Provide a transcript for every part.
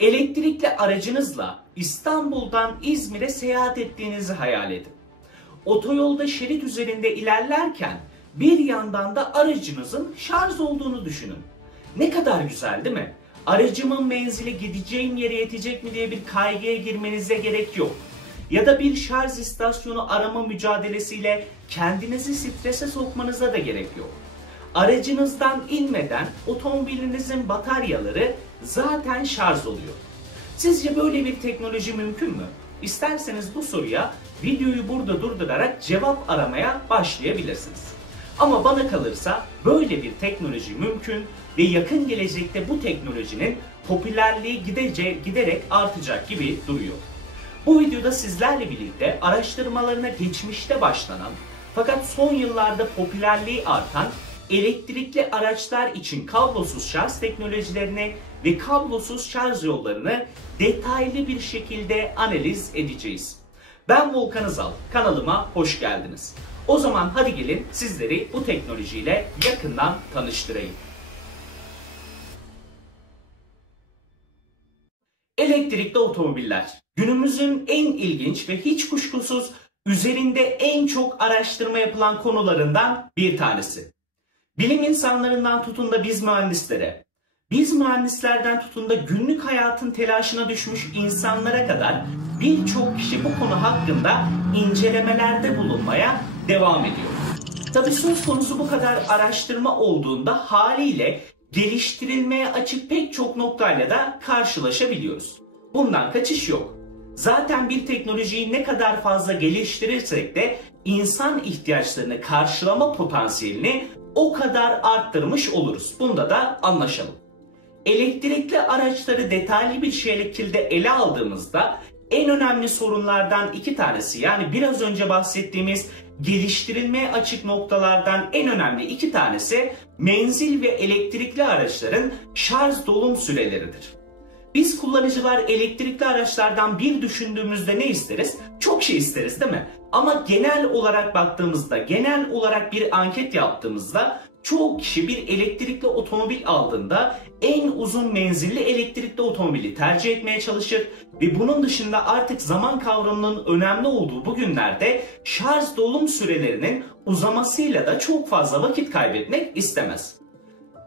Elektrikli aracınızla İstanbul'dan İzmir'e seyahat ettiğinizi hayal edin. Otoyolda şerit üzerinde ilerlerken bir yandan da aracınızın şarj olduğunu düşünün. Ne kadar güzel değil mi? Aracımın menzili gideceğim yere yetecek mi diye bir kaygıya girmenize gerek yok. Ya da bir şarj istasyonu arama mücadelesiyle kendinizi strese sokmanıza da gerek yok. Aracınızdan inmeden otomobilinizin bataryaları zaten şarj oluyor. Sizce böyle bir teknoloji mümkün mü? İsterseniz bu soruya videoyu burada durdurarak cevap aramaya başlayabilirsiniz. Ama bana kalırsa böyle bir teknoloji mümkün ve yakın gelecekte bu teknolojinin popülerliği giderek artacak gibi duruyor. Bu videoda sizlerle birlikte araştırmalarına geçmişte başlanan fakat son yıllarda popülerliği artan elektrikli araçlar için kablosuz şarj teknolojilerini ve kablosuz şarj yollarını detaylı bir şekilde analiz edeceğiz. Ben Volkan Özal, kanalıma hoş geldiniz. O zaman hadi gelin sizleri bu teknolojiyle yakından tanıştırayım. Elektrikli otomobiller günümüzün en ilginç ve hiç kuşkusuz üzerinde en çok araştırma yapılan konularından bir tanesi. Bilim insanlarından tutun da biz mühendislerden tutun da günlük hayatın telaşına düşmüş insanlara kadar birçok kişi bu konu hakkında incelemelerde bulunmaya devam ediyor. Tabii söz konusu bu kadar araştırma olduğunda haliyle geliştirilmeye açık pek çok noktayla da karşılaşabiliyoruz. Bundan kaçış yok. Zaten bir teknolojiyi ne kadar fazla geliştirirsek de insan ihtiyaçlarını karşılama potansiyelini o kadar arttırmış oluruz. Bunda da anlaşalım. Elektrikli araçları detaylı bir şekilde ele aldığımızda en önemli sorunlardan iki tanesi, yani biraz önce bahsettiğimiz geliştirilmeye açık noktalardan en önemli iki tanesi menzil ve elektrikli araçların şarj dolum süreleridir. Biz kullanıcılar elektrikli araçlardan bir düşündüğümüzde ne isteriz? Çok şey isteriz değil mi? Ama genel olarak baktığımızda, genel olarak bir anket yaptığımızda çoğu kişi bir elektrikli otomobil aldığında en uzun menzilli elektrikli otomobili tercih etmeye çalışır ve bunun dışında artık zaman kavramının önemli olduğu bu günlerde şarj dolum sürelerinin uzamasıyla da çok fazla vakit kaybetmek istemez.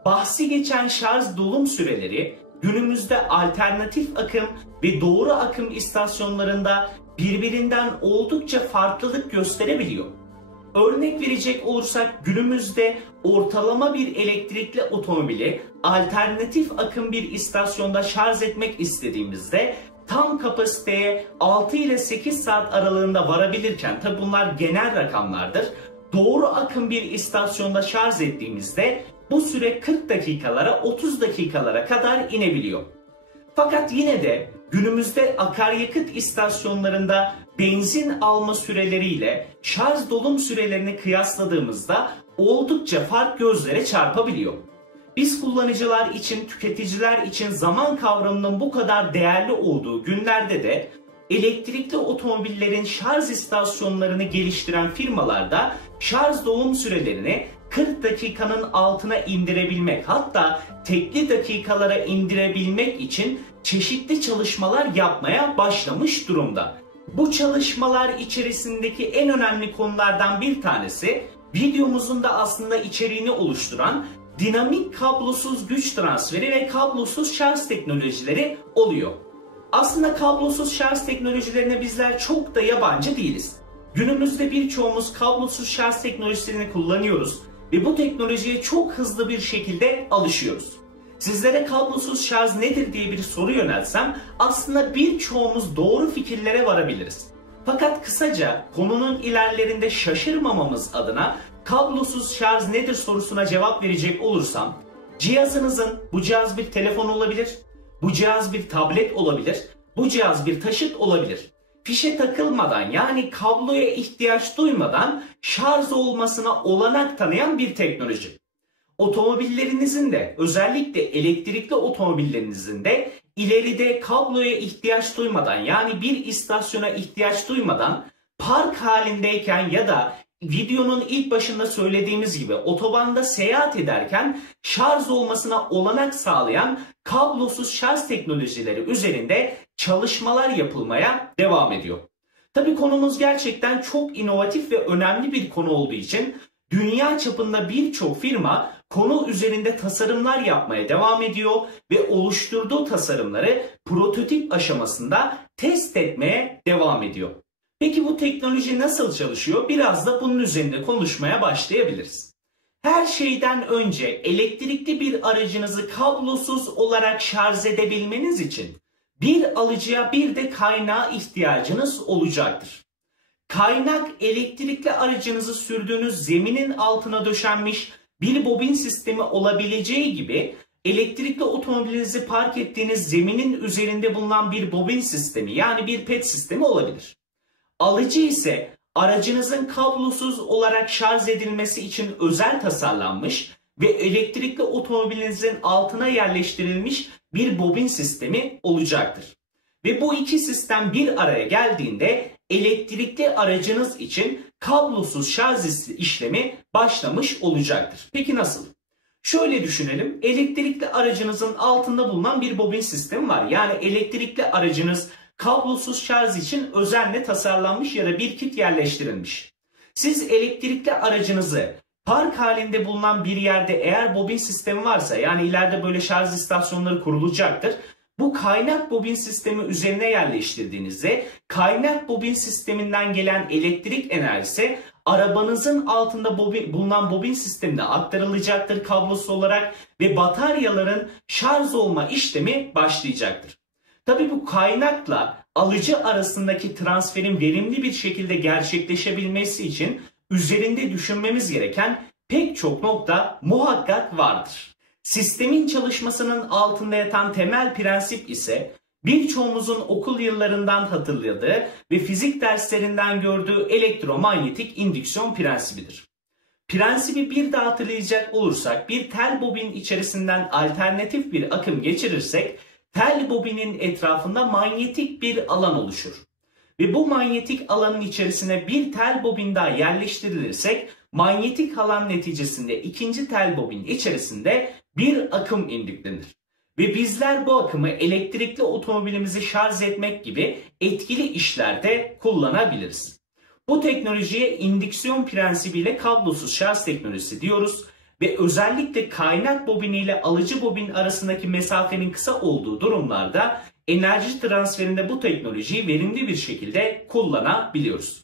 Bahsi geçen şarj dolum süreleri günümüzde alternatif akım ve doğru akım istasyonlarında birbirinden oldukça farklılık gösterebiliyor. Örnek verecek olursak günümüzde ortalama bir elektrikli otomobili alternatif akım bir istasyonda şarj etmek istediğimizde tam kapasiteye 6 ile 8 saat aralığında varabilirken, tabi bunlar genel rakamlardır, doğru akım bir istasyonda şarj ettiğimizde bu süre 40 dakikalara 30 dakikalara kadar inebiliyor. Fakat yine de günümüzde akaryakıt istasyonlarında benzin alma süreleriyle şarj dolum sürelerini kıyasladığımızda oldukça fark gözlere çarpabiliyor. Biz kullanıcılar için, tüketiciler için zaman kavramının bu kadar değerli olduğu günlerde de elektrikli otomobillerin şarj istasyonlarını geliştiren firmalarda şarj dolum sürelerini 40 dakikanın altına indirebilmek, hatta tekli dakikalara indirebilmek için çeşitli çalışmalar yapmaya başlamış durumda. Bu çalışmalar içerisindeki en önemli konulardan bir tanesi videomuzun da aslında içeriğini oluşturan dinamik kablosuz güç transferi ve kablosuz şarj teknolojileri oluyor. Aslında kablosuz şarj teknolojilerine bizler çok da yabancı değiliz. Günümüzde birçoğumuz kablosuz şarj teknolojisini kullanıyoruz ve bu teknolojiye çok hızlı bir şekilde alışıyoruz. Sizlere kablosuz şarj nedir diye bir soru yöneltsem aslında birçoğumuz doğru fikirlere varabiliriz. Fakat kısaca konunun ilerlerinde şaşırmamamız adına kablosuz şarj nedir sorusuna cevap verecek olursam, cihazınızın, bu cihaz bir telefon olabilir, bu cihaz bir tablet olabilir, bu cihaz bir taşıt olabilir. Fişe takılmadan, yani kabloya ihtiyaç duymadan şarj olmasına olanak tanıyan bir teknoloji. Otomobillerinizin de, özellikle elektrikli otomobillerinizin de ileride kabloya ihtiyaç duymadan, yani bir istasyona ihtiyaç duymadan park halindeyken ya da videonun ilk başında söylediğimiz gibi otobanda seyahat ederken şarj olmasına olanak sağlayan kablosuz şarj teknolojileri üzerinde çalışmalar yapılmaya devam ediyor. Tabii konumuz gerçekten çok inovatif ve önemli bir konu olduğu için dünya çapında birçok firma konu üzerinde tasarımlar yapmaya devam ediyor ve oluşturduğu tasarımları prototip aşamasında test etmeye devam ediyor. Peki bu teknoloji nasıl çalışıyor? Biraz da bunun üzerinde konuşmaya başlayabiliriz. Her şeyden önce elektrikli bir aracınızı kablosuz olarak şarj edebilmeniz için bir alıcıya bir de kaynağa ihtiyacınız olacaktır. Kaynak elektrikli aracınızı sürdüğünüz zeminin altına döşenmiş bir bobin sistemi olabileceği gibi elektrikli otomobilinizi park ettiğiniz zeminin üzerinde bulunan bir bobin sistemi yani bir pet sistemi olabilir. Alıcı ise aracınızın kablosuz olarak şarj edilmesi için özel tasarlanmış ve elektrikli otomobilinizin altına yerleştirilmiş bir bobin sistemi olacaktır. Ve bu iki sistem bir araya geldiğinde elektrikli aracınız için kablosuz şarj işlemi başlamış olacaktır. Peki nasıl? Şöyle düşünelim. Elektrikli aracınızın altında bulunan bir bobin sistemi var. Yani elektrikli aracınız kablosuz şarj için özenle tasarlanmış ya da bir kit yerleştirilmiş. Siz elektrikli aracınızı park halinde bulunan bir yerde eğer bobin sistemi varsa, yani ileride böyle şarj istasyonları kurulacaktır. Bu kaynak bobin sistemi üzerine yerleştirdiğinizde kaynak bobin sisteminden gelen elektrik enerjisi arabanızın altında bulunan bobin sistemine aktarılacaktır kablosuz olarak ve bataryaların şarj olma işlemi başlayacaktır. Tabii bu kaynakla alıcı arasındaki transferin verimli bir şekilde gerçekleşebilmesi için üzerinde düşünmemiz gereken pek çok nokta muhakkak vardır. Sistemin çalışmasının altında yatan temel prensip ise birçoğumuzun okul yıllarından hatırladığı ve fizik derslerinden gördüğü elektromanyetik indüksiyon prensibidir. Prensibi bir daha hatırlayacak olursak bir tel bobin içerisinden alternatif bir akım geçirirsek tel bobinin etrafında manyetik bir alan oluşur. Ve bu manyetik alanın içerisine bir tel bobin daha yerleştirilirsek manyetik alan neticesinde ikinci tel bobin içerisinde bir akım indüklenir. Ve bizler bu akımı elektrikli otomobilimizi şarj etmek gibi etkili işlerde kullanabiliriz. Bu teknolojiye indüksiyon prensibiyle kablosuz şarj teknolojisi diyoruz. Ve özellikle kaynak bobini ile alıcı bobin arasındaki mesafenin kısa olduğu durumlarda enerji transferinde bu teknolojiyi verimli bir şekilde kullanabiliyoruz.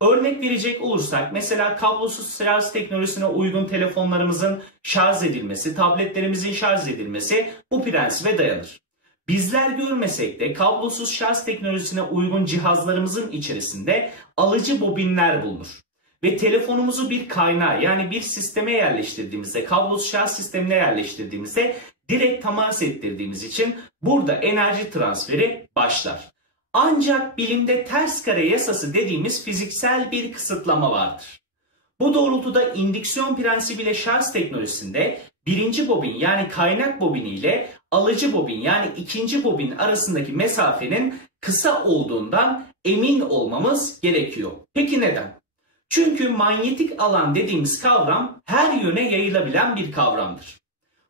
Örnek verecek olursak mesela kablosuz şarj teknolojisine uygun telefonlarımızın şarj edilmesi, tabletlerimizin şarj edilmesi bu prensibe dayanır. Bizler görmesek de kablosuz şarj teknolojisine uygun cihazlarımızın içerisinde alıcı bobinler bulunur. Ve telefonumuzu bir kaynağa yani bir sisteme yerleştirdiğimizde, kablosuz şarj sistemine yerleştirdiğimizde direkt temas ettirdiğimiz için burada enerji transferi başlar. Ancak bilimde ters kare yasası dediğimiz fiziksel bir kısıtlama vardır. Bu doğrultuda indüksiyon prensibiyle şarj teknolojisinde birinci bobin yani kaynak bobini ile alıcı bobin yani ikinci bobin arasındaki mesafenin kısa olduğundan emin olmamız gerekiyor. Peki neden? Çünkü manyetik alan dediğimiz kavram her yöne yayılabilen bir kavramdır.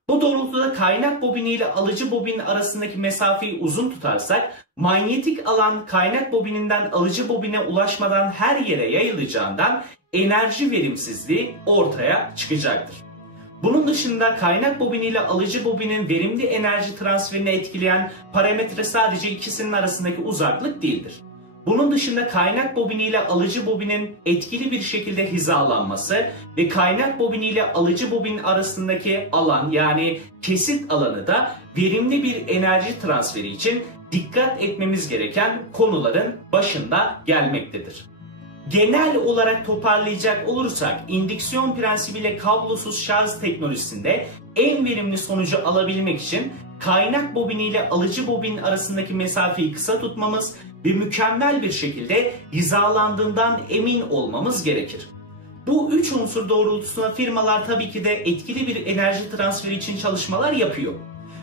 Bu doğrultuda kaynak bobini ile alıcı bobin arasındaki mesafeyi uzun tutarsak manyetik alan kaynak bobininden alıcı bobine ulaşmadan her yere yayılacağından enerji verimsizliği ortaya çıkacaktır. Bunun dışında kaynak bobini ile alıcı bobinin verimli enerji transferini etkileyen parametre sadece ikisinin arasındaki uzaklık değildir. Bunun dışında kaynak bobini ile alıcı bobinin etkili bir şekilde hizalanması ve kaynak bobini ile alıcı bobin arasındaki alan yani kesit alanı da verimli bir enerji transferi için dikkat etmemiz gereken konuların başında gelmektedir. Genel olarak toparlayacak olursak indüksiyon prensibiyle kablosuz şarj teknolojisinde en verimli sonucu alabilmek için kaynak bobini ile alıcı bobin arasındaki mesafeyi kısa tutmamız ve mükemmel bir şekilde hizalandığından emin olmamız gerekir. Bu üç unsur doğrultusunda firmalar tabii ki de etkili bir enerji transferi için çalışmalar yapıyor.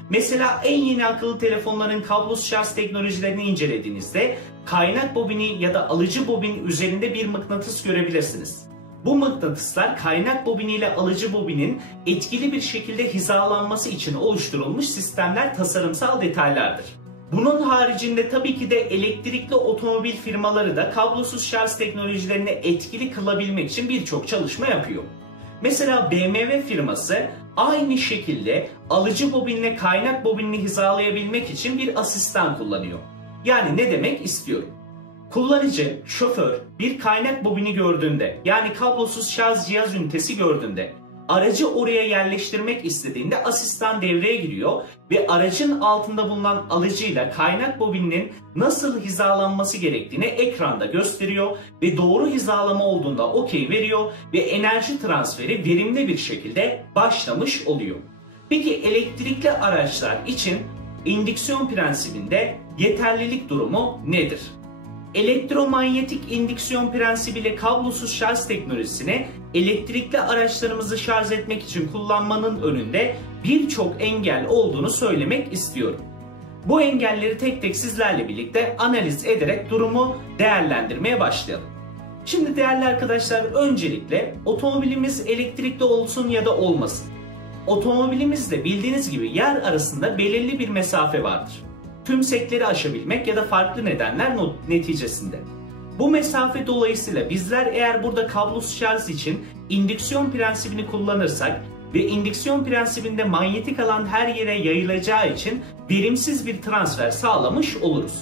Mesela en yeni akıllı telefonların kablosuz şarj teknolojilerini incelediğinizde kaynak bobini ya da alıcı bobin üzerinde bir mıknatıs görebilirsiniz. Bu mıknatıslar kaynak bobini ile alıcı bobinin etkili bir şekilde hizalanması için oluşturulmuş sistemler, tasarımsal detaylardır. Bunun haricinde tabii ki de elektrikli otomobil firmaları da kablosuz şarj teknolojilerini etkili kılabilmek için birçok çalışma yapıyor. Mesela BMW firması aynı şekilde alıcı bobinle kaynak bobinini hizalayabilmek için bir asistan kullanıyor. Yani ne demek istiyorum? Kullanıcı, şoför bir kaynak bobini gördüğünde, yani kablosuz şarj cihaz ünitesi gördüğünde, aracı oraya yerleştirmek istediğinde asistan devreye giriyor ve aracın altında bulunan alıcıyla kaynak bobininin nasıl hizalanması gerektiğini ekranda gösteriyor ve doğru hizalama olduğunda okey veriyor ve enerji transferi verimli bir şekilde başlamış oluyor. Peki elektrikli araçlar için indüksiyon prensibinde yeterlilik durumu nedir? Elektromanyetik indüksiyon prensibiyle kablosuz şarj teknolojisini elektrikli araçlarımızı şarj etmek için kullanmanın önünde birçok engel olduğunu söylemek istiyorum. Bu engelleri tek tek sizlerle birlikte analiz ederek durumu değerlendirmeye başlayalım. Şimdi değerli arkadaşlar, öncelikle otomobilimiz elektrikli olsun ya da olmasın. Otomobilimizle bildiğiniz gibi yer arasında belirli bir mesafe vardır. Tümsekleri aşabilmek ya da farklı nedenler neticesinde. Bu mesafe dolayısıyla bizler eğer burada kablosuz şarj için indüksiyon prensibini kullanırsak ve indüksiyon prensibinde manyetik alan her yere yayılacağı için verimsiz bir transfer sağlamış oluruz.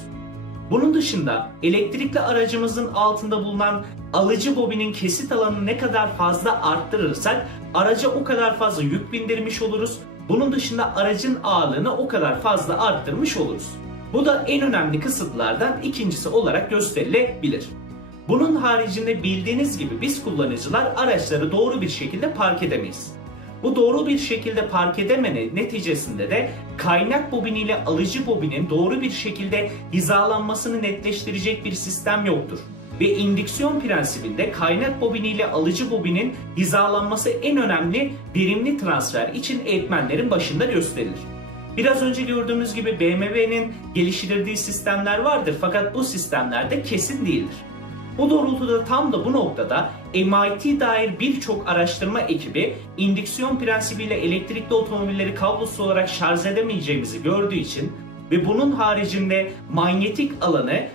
Bunun dışında elektrikli aracımızın altında bulunan alıcı bobinin kesit alanını ne kadar fazla arttırırsak araca o kadar fazla yük bindirmiş oluruz. Bunun dışında aracın ağırlığını o kadar fazla arttırmış oluruz. Bu da en önemli kısıtlardan ikincisi olarak gösterilebilir. Bunun haricinde bildiğiniz gibi biz kullanıcılar araçları doğru bir şekilde park edemeyiz. Bu doğru bir şekilde park edememe neticesinde de kaynak bobini ile alıcı bobinin doğru bir şekilde hizalanmasını netleştirecek bir sistem yoktur. Ve indüksiyon prensibinde kaynak bobini ile alıcı bobinin hizalanması en önemli verimli transfer için eğitmenlerin başında gösterilir. Biraz önce gördüğümüz gibi BMW'nin geliştirdiği sistemler vardır fakat bu sistemler de kesin değildir. Bu doğrultuda tam da bu noktada MIT dair birçok araştırma ekibi indüksiyon prensibiyle elektrikli otomobilleri kablosuz olarak şarj edemeyeceğimizi gördüğü için ve bunun haricinde manyetik alanı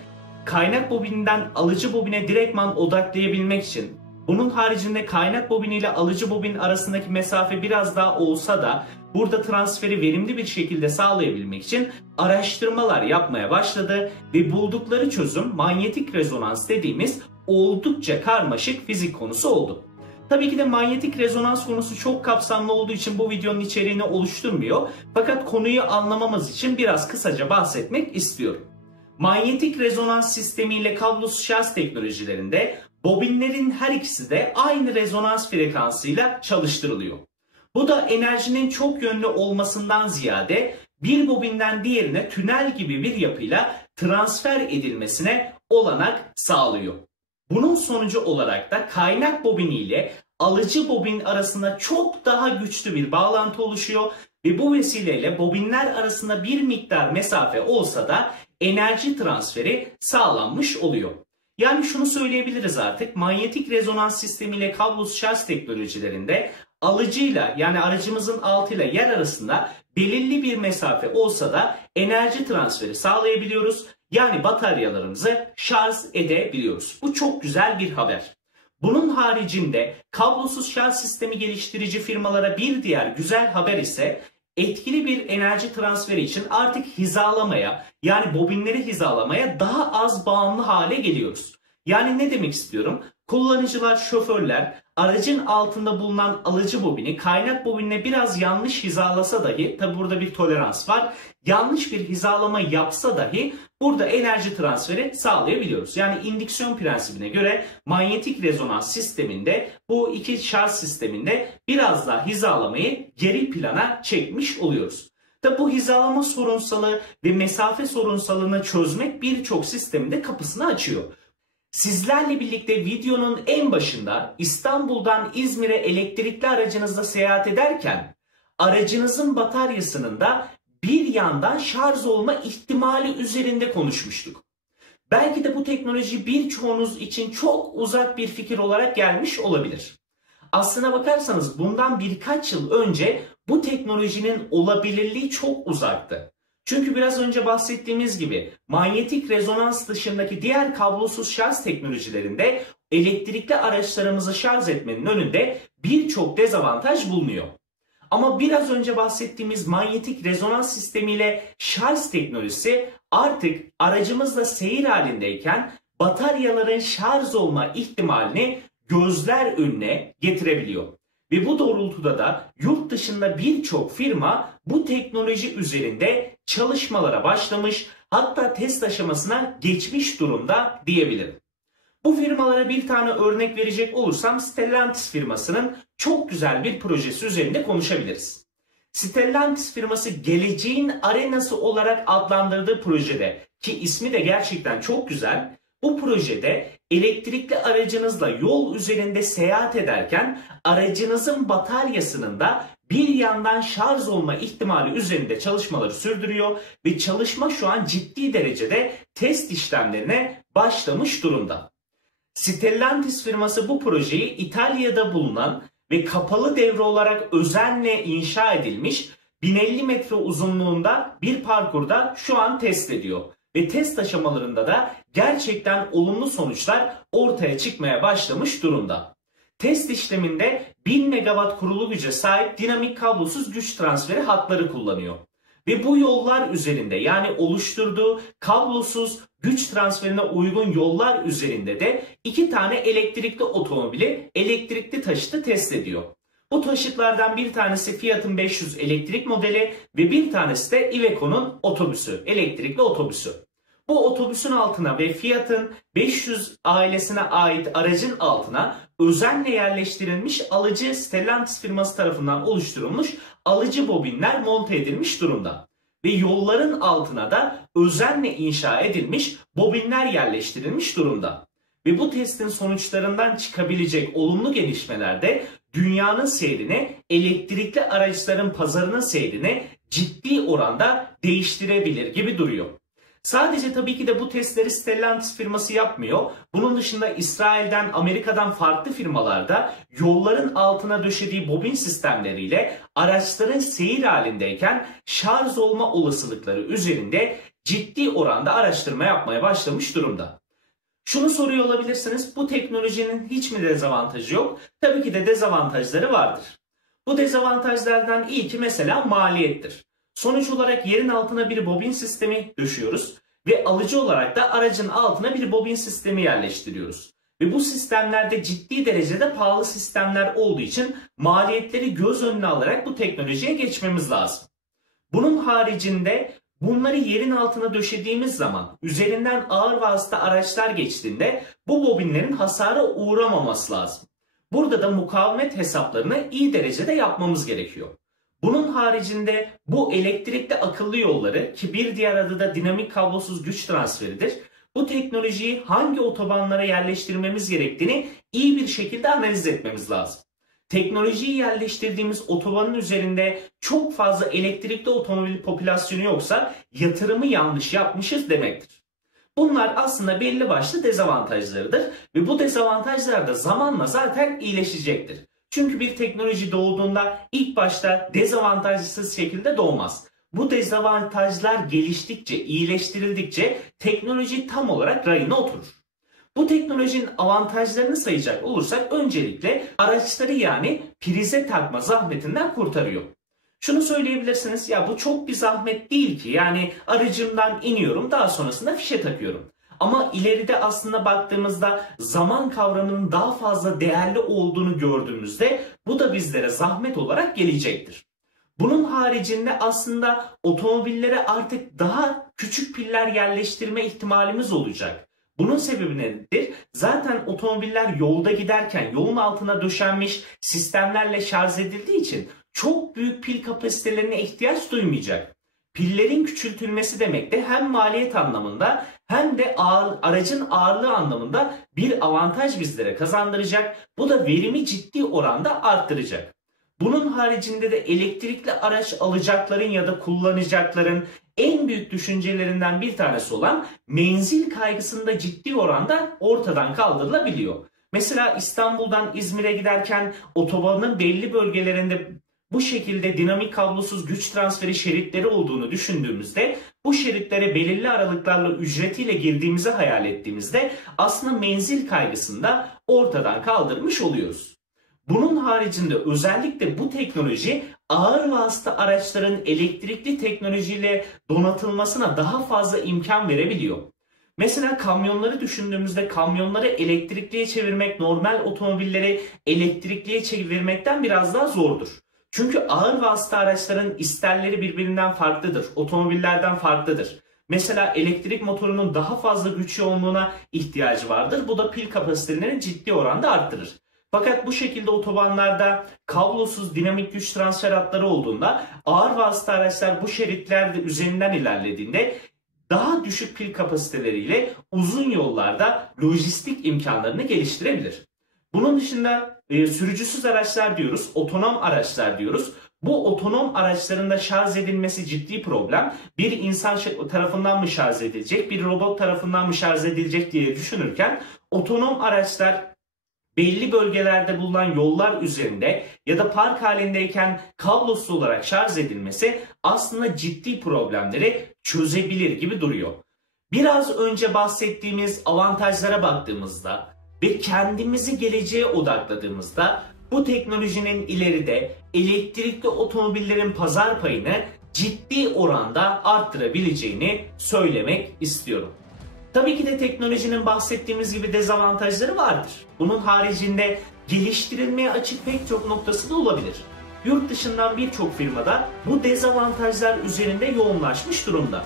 kaynak bobininden alıcı bobine direktman odaklayabilmek için, bunun haricinde kaynak bobini ile alıcı bobin arasındaki mesafe biraz daha olsa da burada transferi verimli bir şekilde sağlayabilmek için araştırmalar yapmaya başladı ve buldukları çözüm manyetik rezonans dediğimiz oldukça karmaşık fizik konusu oldu. Tabii ki de manyetik rezonans konusu çok kapsamlı olduğu için bu videonun içeriğini oluşturmuyor. Fakat konuyu anlamamız için biraz kısaca bahsetmek istiyorum. Manyetik rezonans sistemiyle kablosuz şarj teknolojilerinde bobinlerin her ikisi de aynı rezonans frekansıyla çalıştırılıyor. Bu da enerjinin çok yönlü olmasından ziyade bir bobinden diğerine tünel gibi bir yapıyla transfer edilmesine olanak sağlıyor. Bunun sonucu olarak da kaynak bobini ile alıcı bobin arasında çok daha güçlü bir bağlantı oluşuyor ve bu vesileyle bobinler arasında bir miktar mesafe olsa da enerji transferi sağlanmış oluyor. Yani şunu söyleyebiliriz artık, manyetik rezonans sistemiyle kablosuz şarj teknolojilerinde alıcıyla, yani aracımızın altıyla yer arasında belirli bir mesafe olsa da enerji transferi sağlayabiliyoruz. Yani bataryalarımızı şarj edebiliyoruz. Bu çok güzel bir haber. Bunun haricinde kablosuz şarj sistemi geliştirici firmalara bir diğer güzel haber ise etkili bir enerji transferi için artık hizalamaya, yani bobinleri hizalamaya daha az bağımlı hale geliyoruz. Yani ne demek istiyorum? Kullanıcılar, şoförler aracın altında bulunan alıcı bobini kaynak bobinine biraz yanlış hizalasa dahi, tabi burada bir tolerans var, yanlış bir hizalama yapsa dahi burada enerji transferi sağlayabiliyoruz. Yani indüksiyon prensibine göre manyetik rezonans sisteminde bu iki şarj sisteminde biraz daha hizalamayı geri plana çekmiş oluyoruz. Tabi bu hizalama sorunsalı ve mesafe sorunsalını çözmek birçok sistemin de kapısını açıyor. Sizlerle birlikte videonun en başında İstanbul'dan İzmir'e elektrikli aracınızla seyahat ederken aracınızın bataryasının da bir yandan şarj olma ihtimali üzerinde konuşmuştuk. Belki de bu teknoloji birçoğunuz için çok uzak bir fikir olarak gelmiş olabilir. Aslına bakarsanız bundan birkaç yıl önce bu teknolojinin olabilirliği çok uzaktı. Çünkü biraz önce bahsettiğimiz gibi manyetik rezonans dışındaki diğer kablosuz şarj teknolojilerinde elektrikli araçlarımızı şarj etmenin önünde birçok dezavantaj bulunuyor. Ama biraz önce bahsettiğimiz manyetik rezonans sistemiyle şarj teknolojisi artık aracımızla seyir halindeyken bataryaların şarj olma ihtimalini gözler önüne getirebiliyor. Ve bu doğrultuda da yurt dışında birçok firma bu teknoloji üzerinde çalışmalara başlamış, hatta test aşamasına geçmiş durumda diyebilirim. Bu firmalara bir tane örnek verecek olursam Stellantis firmasının çok güzel bir projesi üzerinde konuşabiliriz. Stellantis firması geleceğin arenası olarak adlandırdığı projede, ki ismi de gerçekten çok güzel, bu projede elektrikli aracınızla yol üzerinde seyahat ederken aracınızın bataryasının da bir yandan şarj olma ihtimali üzerinde çalışmaları sürdürüyor ve çalışma şu an ciddi derecede test işlemlerine başlamış durumda. Stellantis firması bu projeyi İtalya'da bulunan ve kapalı devre olarak özenle inşa edilmiş 1050 metre uzunluğunda bir parkurda şu an test ediyor. Ve test aşamalarında da gerçekten olumlu sonuçlar ortaya çıkmaya başlamış durumda. Test işleminde 1000 megawatt kurulu güce sahip dinamik kablosuz güç transferi hatları kullanıyor. Ve bu yollar üzerinde, yani oluşturduğu kablosuz güç transferine uygun yollar üzerinde de 2 tane elektrikli otomobili, elektrikli taşıtı test ediyor. Bu taşıtlardan bir tanesi Fiat'ın 500 elektrik modeli ve bir tanesi de Iveco'nun otobüsü, elektrikli otobüsü. Bu otobüsün altına ve Fiat'ın 500 ailesine ait aracın altına özenle yerleştirilmiş alıcı, Stellantis firması tarafından oluşturulmuş alıcı bobinler monte edilmiş durumda. Ve yolların altına da özenle inşa edilmiş bobinler yerleştirilmiş durumda. Ve bu testin sonuçlarından çıkabilecek olumlu gelişmelerde dünyanın seyrini, elektrikli araçların pazarının seyrini ciddi oranda değiştirebilir gibi duruyor. Sadece tabii ki de bu testleri Stellantis firması yapmıyor. Bunun dışında İsrail'den, Amerika'dan farklı firmalarda yolların altına döşediği bobin sistemleriyle araçların seyir halindeyken şarj olma olasılıkları üzerinde ciddi oranda araştırma yapmaya başlamış durumda. Şunu soruyor olabilirsiniz, bu teknolojinin hiç mi dezavantajı yok? Tabii ki de dezavantajları vardır. Bu dezavantajlardan ilki mesela maliyettir. Sonuç olarak yerin altına bir bobin sistemi döşüyoruz ve alıcı olarak da aracın altına bir bobin sistemi yerleştiriyoruz. Ve bu sistemlerde ciddi derecede pahalı sistemler olduğu için maliyetleri göz önüne alarak bu teknolojiye geçmemiz lazım. Bunun haricinde bunları yerin altına döşediğimiz zaman üzerinden ağır vasıta araçlar geçtiğinde bu bobinlerin hasara uğramaması lazım. Burada da mukavemet hesaplarını iyi derecede yapmamız gerekiyor. Bunun haricinde bu elektrikli akıllı yolları, ki bir diğer adı da dinamik kablosuz güç transferidir, bu teknolojiyi hangi otobanlara yerleştirmemiz gerektiğini iyi bir şekilde analiz etmemiz lazım. Teknolojiyi yerleştirdiğimiz otobanın üzerinde çok fazla elektrikli otomobil popülasyonu yoksa yatırımı yanlış yapmışız demektir. Bunlar aslında belli başlı dezavantajlarıdır ve bu dezavantajlar da zamanla zaten iyileşecektir. Çünkü bir teknoloji doğduğunda ilk başta dezavantajsız şekilde doğmaz. Bu dezavantajlar geliştikçe, iyileştirildikçe teknoloji tam olarak rayına oturur. Bu teknolojinin avantajlarını sayacak olursak öncelikle araçları, yani prize takma zahmetinden kurtarıyor. Şunu söyleyebilirsiniz, ya bu çok bir zahmet değil ki, yani aracımdan iniyorum, daha sonrasında fişe takıyorum. Ama ileride aslında baktığımızda zaman kavramının daha fazla değerli olduğunu gördüğümüzde bu da bizlere zahmet olarak gelecektir. Bunun haricinde aslında otomobillere artık daha küçük piller yerleştirme ihtimalimiz olacak. Bunun sebebi nedir? Zaten otomobiller yolda giderken yolun altına döşenmiş sistemlerle şarj edildiği için çok büyük pil kapasitelerine ihtiyaç duymayacak. Pillerin küçültülmesi demek de hem maliyet anlamında hem de aracın ağırlığı anlamında bir avantaj bizlere kazandıracak. Bu da verimi ciddi oranda arttıracak. Bunun haricinde de elektrikli araç alacakların ya da kullanacakların en büyük düşüncelerinden bir tanesi olan menzil kaygısında ciddi oranda ortadan kaldırılabiliyor. Mesela İstanbul'dan İzmir'e giderken otobanın belli bölgelerinde bu şekilde dinamik kablosuz güç transferi şeritleri olduğunu düşündüğümüzde, bu şeritlere belirli aralıklarla ücretiyle girdiğimizi hayal ettiğimizde aslında menzil kaygısını da ortadan kaldırmış oluyoruz. Bunun haricinde özellikle bu teknoloji ağır vasıta araçların elektrikli teknolojiyle donatılmasına daha fazla imkan verebiliyor. Mesela kamyonları düşündüğümüzde kamyonları elektrikliye çevirmek normal otomobilleri elektrikliye çevirmekten biraz daha zordur. Çünkü ağır vasıta araçların isterleri birbirinden farklıdır, otomobillerden farklıdır. Mesela elektrik motorunun daha fazla güç yoğunluğuna ihtiyacı vardır. Bu da pil kapasitelerini ciddi oranda arttırır. Fakat bu şekilde otobanlarda kablosuz dinamik güç transfer hatları olduğunda ağır vasıta araçlar bu şeritlerde üzerinden ilerlediğinde daha düşük pil kapasiteleriyle uzun yollarda lojistik imkanlarını geliştirebilir. Bunun dışında sürücüsüz araçlar diyoruz, otonom araçlar diyoruz. Bu otonom araçların da şarj edilmesi ciddi problem. Bir insan tarafından mı şarj edilecek, bir robot tarafından mı şarj edilecek diye düşünürken otonom araçlar belli bölgelerde bulunan yollar üzerinde ya da park halindeyken kablosuz olarak şarj edilmesi aslında ciddi problemleri çözebilir gibi duruyor. Biraz önce bahsettiğimiz avantajlara baktığımızda ve kendimizi geleceğe odakladığımızda bu teknolojinin ileride elektrikli otomobillerin pazar payını ciddi oranda arttırabileceğini söylemek istiyorum. Tabii ki de teknolojinin bahsettiğimiz gibi dezavantajları vardır. Bunun haricinde geliştirilmeye açık pek çok noktası da olabilir. Yurt dışından birçok firmada bu dezavantajlar üzerinde yoğunlaşmış durumda.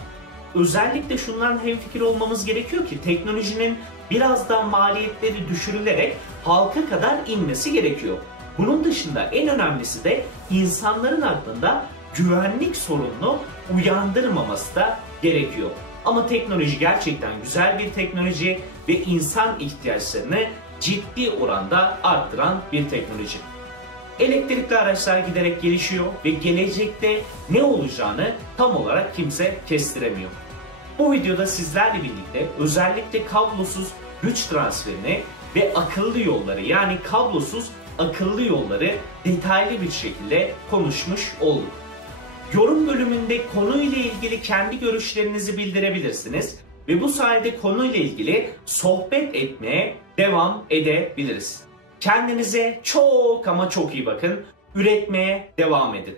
Özellikle şundan hemfikir olmamız gerekiyor ki teknolojinin biraz daha maliyetleri düşürülerek halka kadar inmesi gerekiyor. Bunun dışında en önemlisi de insanların aklında güvenlik sorununu uyandırmaması da gerekiyor. Ama teknoloji gerçekten güzel bir teknoloji ve insan ihtiyaçlarını ciddi oranda arttıran bir teknoloji. Elektrikli araçlar giderek gelişiyor ve gelecekte ne olacağını tam olarak kimse kestiremiyor. Bu videoda sizlerle birlikte özellikle kablosuz güç transferini ve akıllı yolları, yani kablosuz akıllı yolları detaylı bir şekilde konuşmuş olduk. Yorum bölümünde konuyla ilgili kendi görüşlerinizi bildirebilirsiniz ve bu sayede konuyla ilgili sohbet etmeye devam edebiliriz. Kendinize çok ama çok iyi bakın. Üretmeye devam edin.